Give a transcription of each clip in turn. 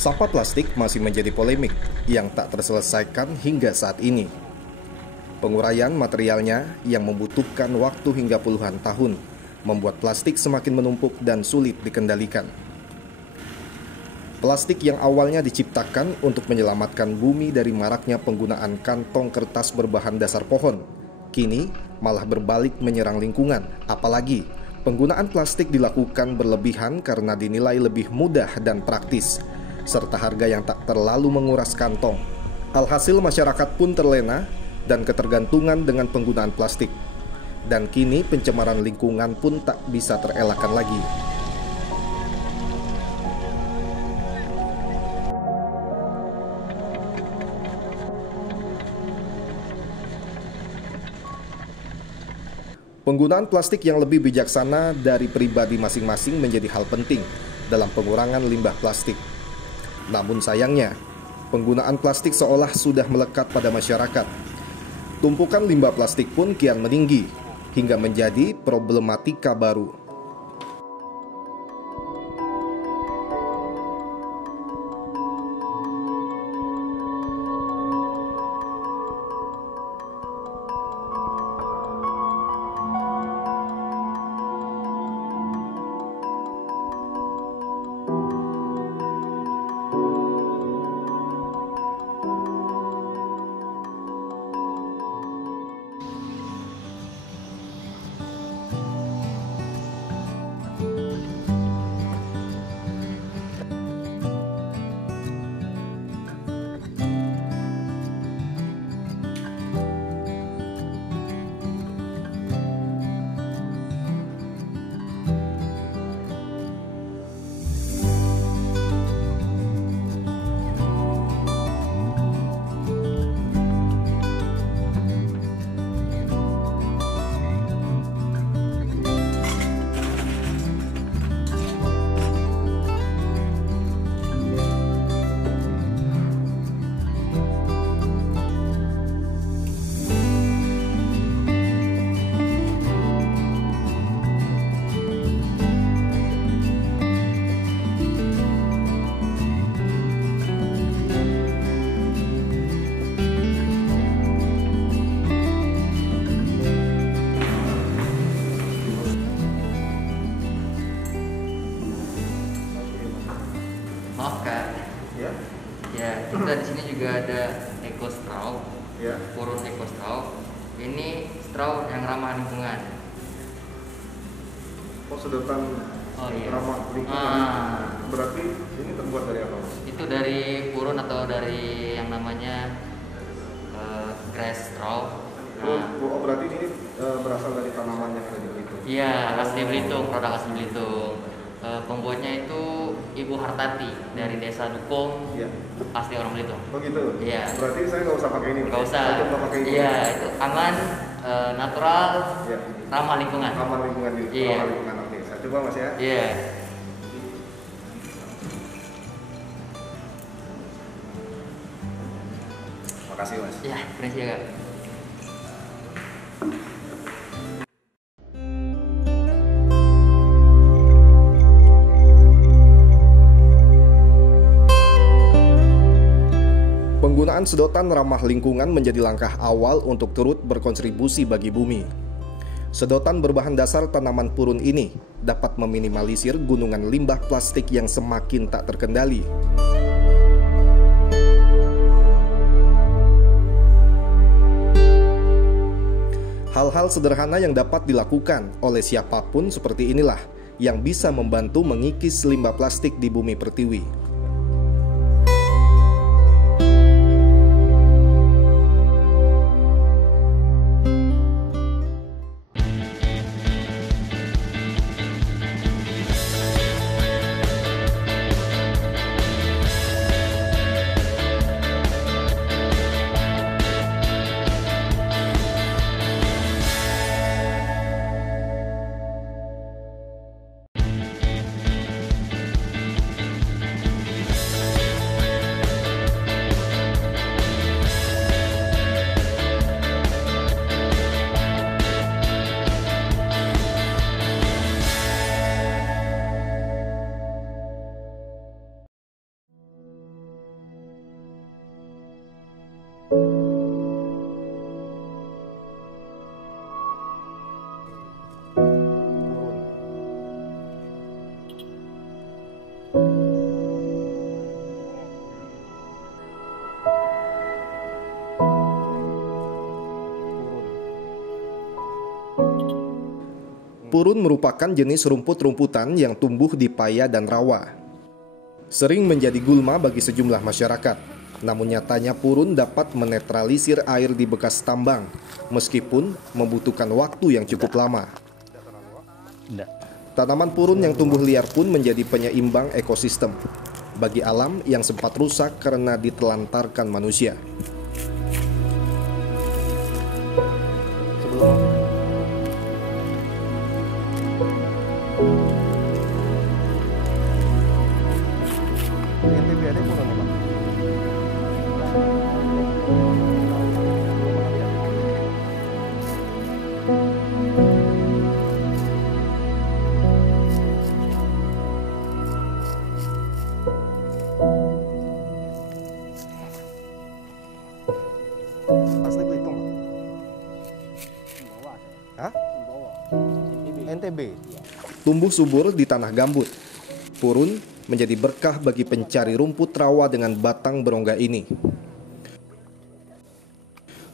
Sampah plastik masih menjadi polemik yang tak terselesaikan hingga saat ini. Penguraian materialnya yang membutuhkan waktu hingga puluhan tahun membuat plastik semakin menumpuk dan sulit dikendalikan. Plastik yang awalnya diciptakan untuk menyelamatkan bumi dari maraknya penggunaan kantong kertas berbahan dasar pohon, kini malah berbalik menyerang lingkungan, apalagi penggunaan plastik dilakukan berlebihan karena dinilai lebih mudah dan praktis, serta harga yang tak terlalu menguras kantong. Alhasil masyarakat pun terlena dan ketergantungan dengan penggunaan plastik. Dan kini pencemaran lingkungan pun tak bisa terelakkan lagi. Penggunaan plastik yang lebih bijaksana dari pribadi masing-masing menjadi hal penting dalam pengurangan limbah plastik. Namun sayangnya, penggunaan plastik seolah sudah melekat pada masyarakat. Tumpukan limbah plastik pun kian meninggi hingga menjadi problematika baru. Maaf Kak. Ya. Ya, kita di sini juga ada Eco Straw. Ya. Purun Eco Straw. Ini straw yang ramah lingkungan. Oh, sedotan iya. ramah lingkungan. Berarti ini terbuat dari apa? Itu dari purun atau dari yang namanya grass straw. Oh, berarti ini berasal dari tanaman yang ada di Belitung. Iya, asli Belitung, produk asli Belitung. Pembuatnya itu Ibu Hartati dari Desa Dukung, Ya. asli orang Belitung. Oh gitu? Iya. Berarti saya nggak usah pakai ini? Nggak usah. Saya coba pakai ini? Iya, itu aman, natural, Ya. ramah lingkungan. Ramah lingkungan juga. Iya. Ramah lingkungan, oke. Saya coba Mas ya. Iya. Makasih Mas. Ya, keren sih ya Kak. Penggunaan sedotan ramah lingkungan menjadi langkah awal untuk turut berkontribusi bagi bumi. Sedotan berbahan dasar tanaman purun ini dapat meminimalisir gunungan limbah plastik yang semakin tak terkendali. Hal-hal sederhana yang dapat dilakukan oleh siapapun seperti inilah yang bisa membantu mengikis limbah plastik di bumi pertiwi. Purun merupakan jenis rumput-rumputan yang tumbuh di paya dan rawa. Sering menjadi gulma bagi sejumlah masyarakat. Namun nyatanya purun dapat menetralisir air di bekas tambang, meskipun membutuhkan waktu yang cukup lama. Tanaman purun yang tumbuh liar pun menjadi penyeimbang ekosistem bagi alam yang sempat rusak karena ditelantarkan manusia. NTB ada purun ya, Pak? Asli Belitung, Pak? Hah? NTB. Tumbuh subur di tanah gambut, purun menjadi berkah bagi pencari rumput rawa dengan batang berongga ini.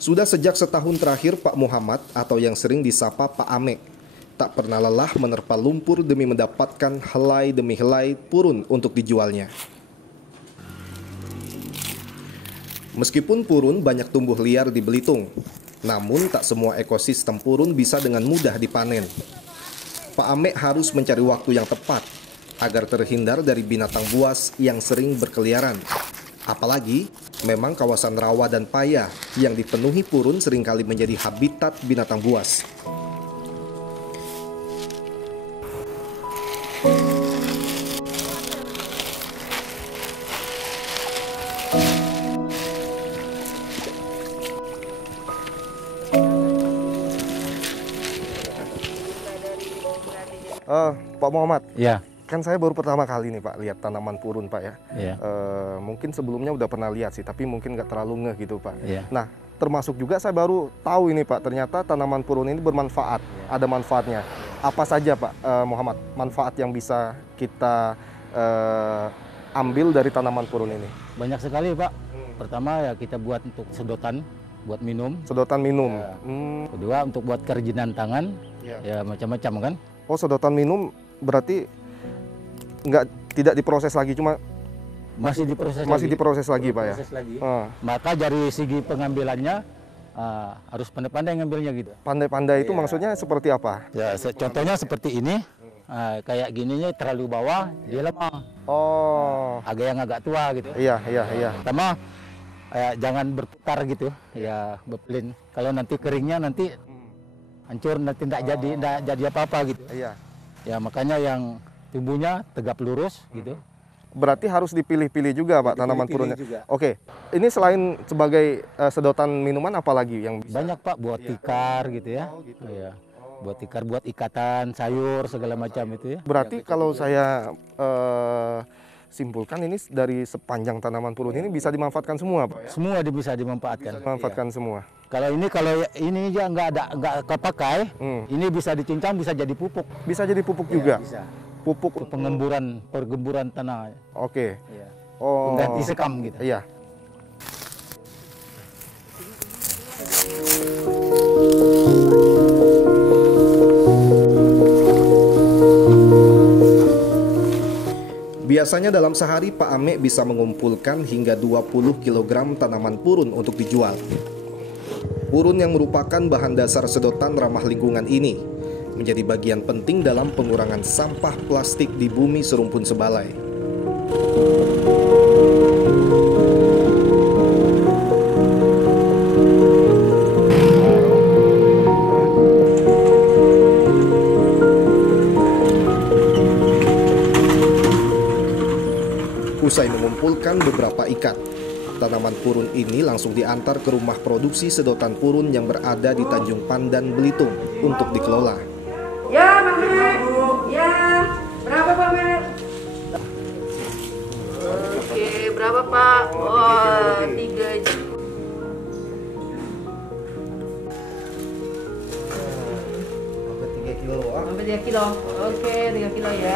Sudah sejak setahun terakhir Pak Muhammad atau yang sering disapa Pak Ame tak pernah lelah menerpa lumpur demi mendapatkan helai demi helai purun untuk dijualnya. Meskipun purun banyak tumbuh liar di Belitung, namun tak semua ekosistem purun bisa dengan mudah dipanen. Pak Ame harus mencari waktu yang tepat agar terhindar dari binatang buas yang sering berkeliaran. Apalagi, memang kawasan rawa dan paya yang dipenuhi purun seringkali menjadi habitat binatang buas. Pak Muhammad, Ya, kan saya baru pertama kali nih Pak lihat tanaman purun Pak ya. ya, Mungkin sebelumnya udah pernah lihat sih, tapi mungkin nggak terlalu ngeh gitu Pak. ya. Nah, termasuk juga saya baru tahu ini Pak, ternyata tanaman purun ini bermanfaat, ada manfaatnya. Apa saja Pak Muhammad, manfaat yang bisa kita ambil dari tanaman purun ini? Banyak sekali, Pak. Pertama ya kita buat untuk sedotan, buat minum. Sedotan minum. Ya. Kedua untuk buat kerajinan tangan, Ya. ya macam-macam kan. Oh, sedotan minum berarti tidak diproses lagi, cuma Masih diproses masih lagi. diproses lagi Pak ya. Proses lagi. Ah, Maka dari segi pengambilannya harus pandai-pandai ngambilnya gitu. pandai-pandai itu Iya. maksudnya seperti apa? Ya, contohnya seperti ini. Kayak gininya terlalu bawah, dia lemah. Oh, Agak tua gitu. iya, iya, iya. Pertama jangan berputar gitu, ya berpelin. Kalau nanti keringnya nanti hancur, nanti tidak jadi apa-apa gitu. Iya. Ya makanya yang tumbuhnya tegap lurus gitu. Berarti harus dipilih-pilih juga Pak tanaman Dipilih-pilih purunnya. juga. Oke, ini selain sebagai sedotan minuman apa lagi yang bisa? Banyak Pak buat tikar gitu ya. Iya. Buat tikar, buat ikatan sayur segala macam itu ya. Berarti kalau saya simpulkan ini dari sepanjang tanaman purun ini bisa dimanfaatkan semua Pak ya? Semua bisa dimanfaatkan. Dimanfaatkan semua. Kalau ini aja nggak kepakai, ini bisa dicincang, bisa jadi pupuk. Bisa jadi pupuk juga. Bisa. Pupuk. Untuk pergemburan tanah. Oke. Iya. Oh. Ganti sekam gitu. Iya. Biasanya dalam sehari Pak Ame bisa mengumpulkan hingga 20 kg tanaman purun untuk dijual. Purun yang merupakan bahan dasar sedotan ramah lingkungan ini menjadi bagian penting dalam pengurangan sampah plastik di bumi serumpun Sebalai. Usai mengumpulkan beberapa ikat, tanaman purun ini langsung diantar ke rumah produksi sedotan purun yang berada di Tanjung Pandan, Belitung untuk dikelola. Ya, Pak Mer. Ya, berapa Pak Mer? Oke, berapa Pak? Oh, 3 juta. Sampai 3 kilo. Sampai 3 kilo. Oke, 3 kilo ya.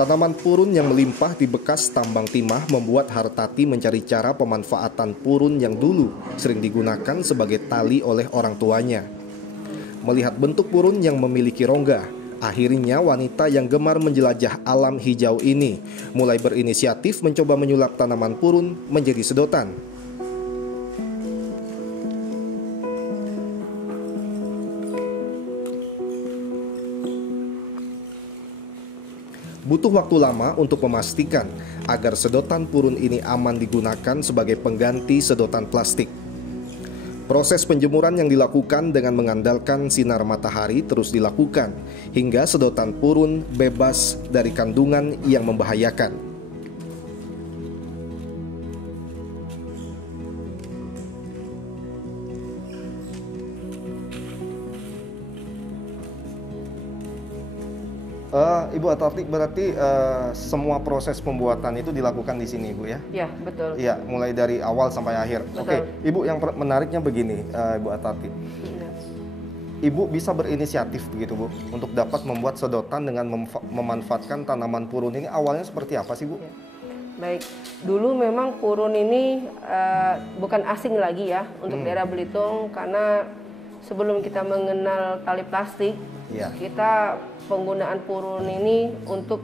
Tanaman purun yang melimpah di bekas tambang timah membuat Hartati mencari cara pemanfaatan purun yang dulu sering digunakan sebagai tali oleh orang tuanya. Melihat bentuk purun yang memiliki rongga, akhirnya wanita yang gemar menjelajah alam hijau ini mulai berinisiatif mencoba menyulap tanaman purun menjadi sedotan. Butuh waktu lama untuk memastikan agar sedotan purun ini aman digunakan sebagai pengganti sedotan plastik. Proses penjemuran yang dilakukan dengan mengandalkan sinar matahari terus dilakukan hingga sedotan purun bebas dari kandungan yang membahayakan. Ibu Hartati, berarti semua proses pembuatan itu dilakukan di sini, Bu ya? Ya, betul. Iya, mulai dari awal sampai akhir. Betul. Oke, Ibu, yang menariknya begini, Ibu Hartati. Iya. Ibu bisa berinisiatif begitu, Bu, untuk dapat membuat sedotan dengan memanfaatkan tanaman purun ini. Awalnya seperti apa sih, Bu? Ya. Baik, dulu memang purun ini bukan asing lagi ya untuk daerah Belitung, karena sebelum kita mengenal tali plastik, Iya. kita penggunaan purun ini untuk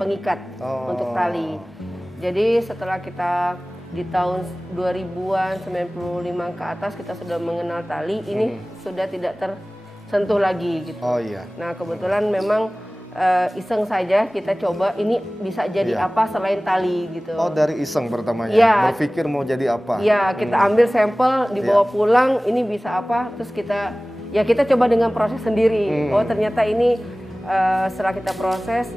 pengikat, untuk tali. Jadi setelah kita di tahun 2000-an, 95 ke atas kita sudah mengenal tali, ini sudah tidak tersentuh lagi gitu. Oh iya. Nah kebetulan memang iseng saja kita coba ini bisa jadi Iya. apa selain tali gitu. Oh, dari iseng pertamanya, Iya. berpikir mau jadi apa? Ya, kita ambil sampel, dibawa pulang, ini bisa apa, terus kita coba dengan proses sendiri. Oh, ternyata ini setelah kita proses,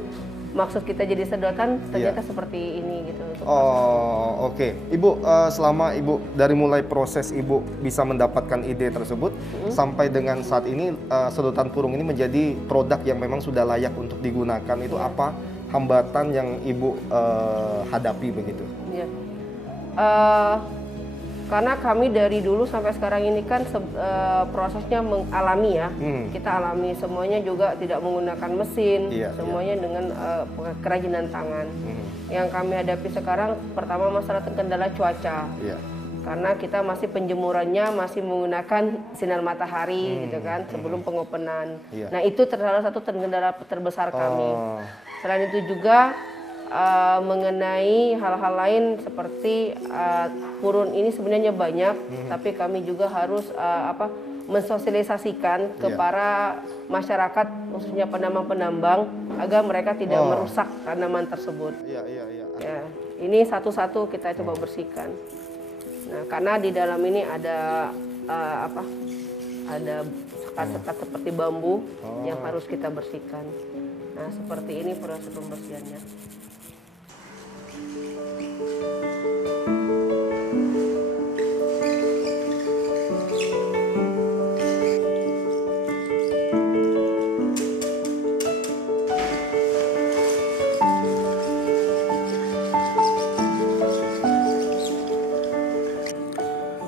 maksud kita jadi sedotan, ternyata seperti ini gitu. Oh, oke. Ibu, selama Ibu dari mulai proses Ibu bisa mendapatkan ide tersebut sampai dengan saat ini sedotan purun ini menjadi produk yang memang sudah layak untuk digunakan. Itu apa hambatan yang Ibu hadapi begitu? Ya. Karena kami dari dulu sampai sekarang ini kan prosesnya alami ya. Kita alami semuanya juga tidak menggunakan mesin, semuanya dengan kerajinan tangan. Yang kami hadapi sekarang pertama masalah kendala cuaca. Karena kita masih penjemurannya masih menggunakan sinar matahari gitu kan sebelum pengopenan. Nah, itu salah satu kendala terbesar kami. Selain itu juga mengenai hal-hal lain seperti purun ini sebenarnya banyak, tapi kami juga harus mensosialisasikan ke para masyarakat khususnya penambang-penambang agar mereka tidak merusak tanaman tersebut. Ya, ini satu-satu kita coba bersihkan. Nah, karena di dalam ini ada ada sekat-sekat seperti bambu yang harus kita bersihkan. Nah, seperti ini proses pembersihannya.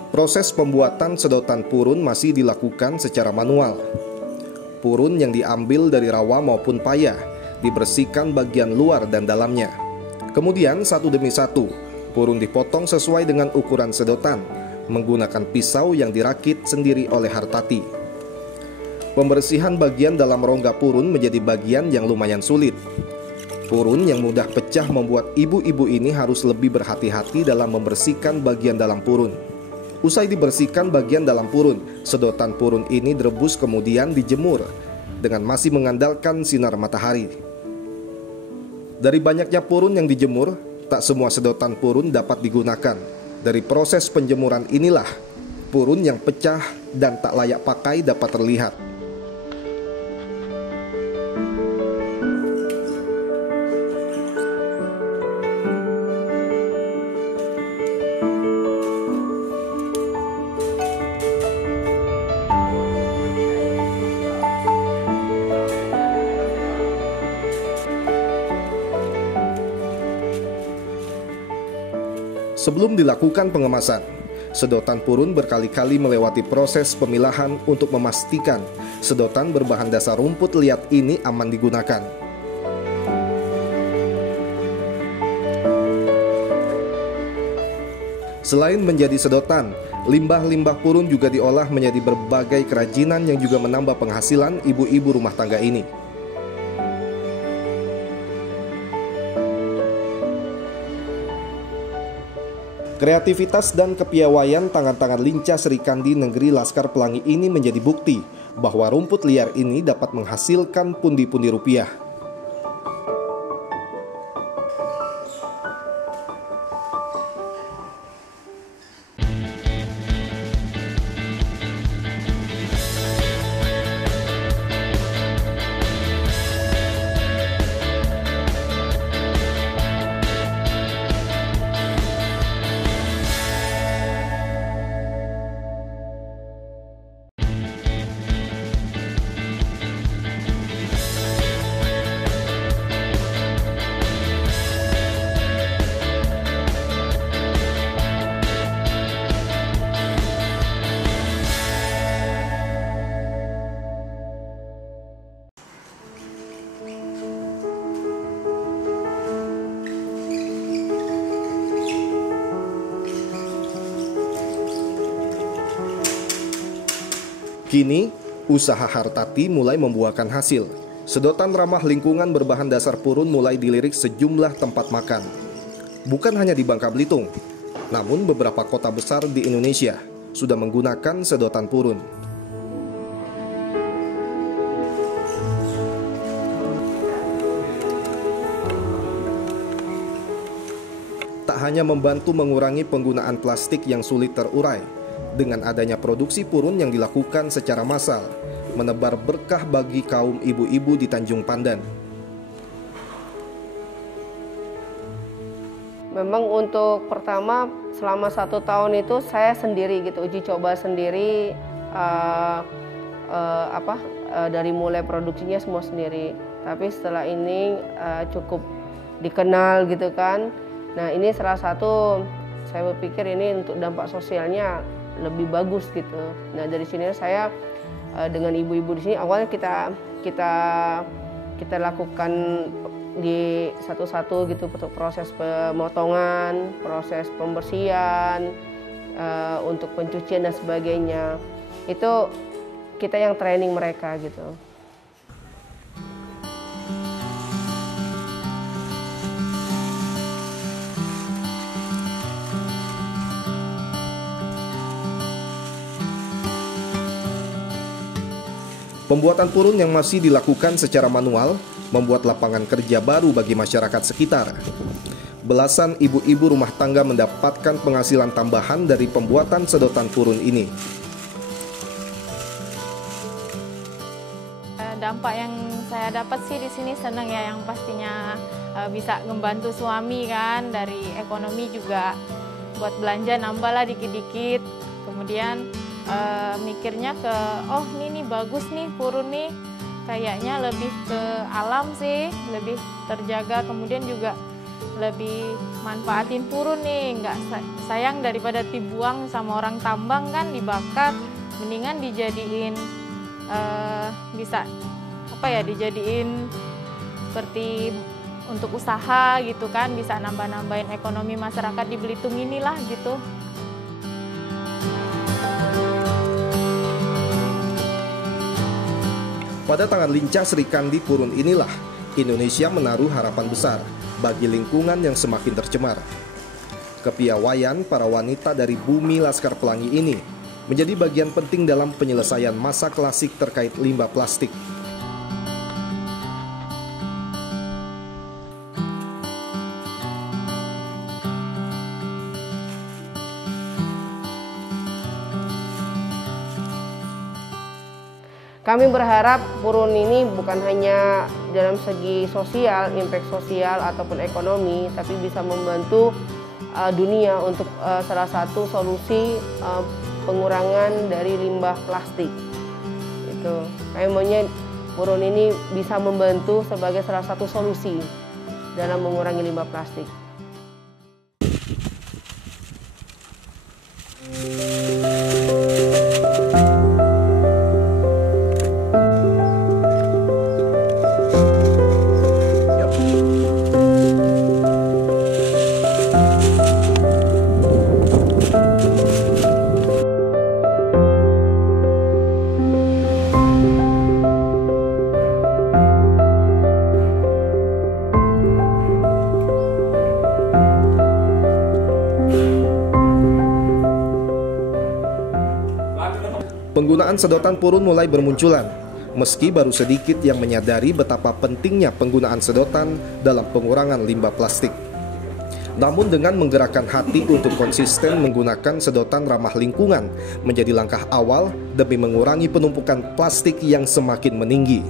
Proses pembuatan sedotan purun masih dilakukan secara manual. Purun yang diambil dari rawa maupun paya dibersihkan bagian luar dan dalamnya. Kemudian satu demi satu, purun dipotong sesuai dengan ukuran sedotan menggunakan pisau yang dirakit sendiri oleh Hartati. Pembersihan bagian dalam rongga purun menjadi bagian yang lumayan sulit. Purun yang mudah pecah membuat ibu-ibu ini harus lebih berhati-hati dalam membersihkan bagian dalam purun. Usai dibersihkan bagian dalam purun, sedotan purun ini direbus kemudian dijemur dengan masih mengandalkan sinar matahari. Dari banyaknya purun yang dijemur, tak semua sedotan purun dapat digunakan. Dari proses penjemuran inilah, purun yang pecah dan tak layak pakai dapat terlihat. Sebelum dilakukan pengemasan, sedotan purun berkali-kali melewati proses pemilahan untuk memastikan sedotan berbahan dasar rumput liat ini aman digunakan. Selain menjadi sedotan, limbah-limbah purun juga diolah menjadi berbagai kerajinan yang juga menambah penghasilan ibu-ibu rumah tangga ini. Kreativitas dan kepiawaian tangan-tangan lincah Sri Kandi Negeri Laskar Pelangi ini menjadi bukti bahwa rumput liar ini dapat menghasilkan pundi-pundi rupiah. Kini, usaha Hartati mulai membuahkan hasil. Sedotan ramah lingkungan berbahan dasar purun mulai dilirik sejumlah tempat makan. Bukan hanya di Bangka Belitung, namun beberapa kota besar di Indonesia sudah menggunakan sedotan purun. Tak hanya membantu mengurangi penggunaan plastik yang sulit terurai, dengan adanya produksi purun yang dilakukan secara massal, menebar berkah bagi kaum ibu-ibu di Tanjung Pandan. Memang untuk pertama selama 1 tahun itu saya sendiri gitu, uji coba sendiri, dari mulai produksinya semua sendiri. Tapi setelah ini cukup dikenal gitu kan. Nah ini salah satu saya berpikir ini untuk dampak sosialnya lebih bagus gitu. Nah dari sini saya dengan ibu-ibu di sini awalnya kita lakukan di satu-satu gitu untuk proses pemotongan, proses pembersihan, untuk pencucian dan sebagainya. Itu kita yang training mereka gitu. Pembuatan purun yang masih dilakukan secara manual membuat lapangan kerja baru bagi masyarakat sekitar. Belasan ibu-ibu rumah tangga mendapatkan penghasilan tambahan dari pembuatan sedotan purun ini. Dampak yang saya dapat sih di sini senang ya, yang pastinya bisa membantu suami kan, dari ekonomi juga buat belanja nambah lah dikit-dikit. Kemudian mikirnya ke ini bagus nih purun nih, kayaknya lebih ke alam sih, lebih terjaga, kemudian juga lebih manfaatin purun nih, nggak sayang daripada dibuang sama orang tambang kan, dibakar, mendingan dijadiin bisa dijadiin seperti untuk usaha gitu kan, bisa nambah-nambahin ekonomi masyarakat di Belitung inilah gitu. Pada tangan lincah Sri Kandi purun inilah Indonesia menaruh harapan besar bagi lingkungan yang semakin tercemar. Kepiawaian para wanita dari bumi Laskar Pelangi ini menjadi bagian penting dalam penyelesaian masa klasik terkait limbah plastik. Kami berharap purun ini bukan hanya dalam segi sosial, impact sosial ataupun ekonomi, tapi bisa membantu dunia untuk salah satu solusi pengurangan dari limbah plastik. Itu, kami maunya purun ini bisa membantu sebagai salah satu solusi dalam mengurangi limbah plastik. Penggunaan sedotan purun mulai bermunculan, meski baru sedikit yang menyadari betapa pentingnya penggunaan sedotan dalam pengurangan limbah plastik. Namun dengan menggerakkan hati untuk konsisten menggunakan sedotan ramah lingkungan menjadi langkah awal demi mengurangi penumpukan plastik yang semakin meninggi.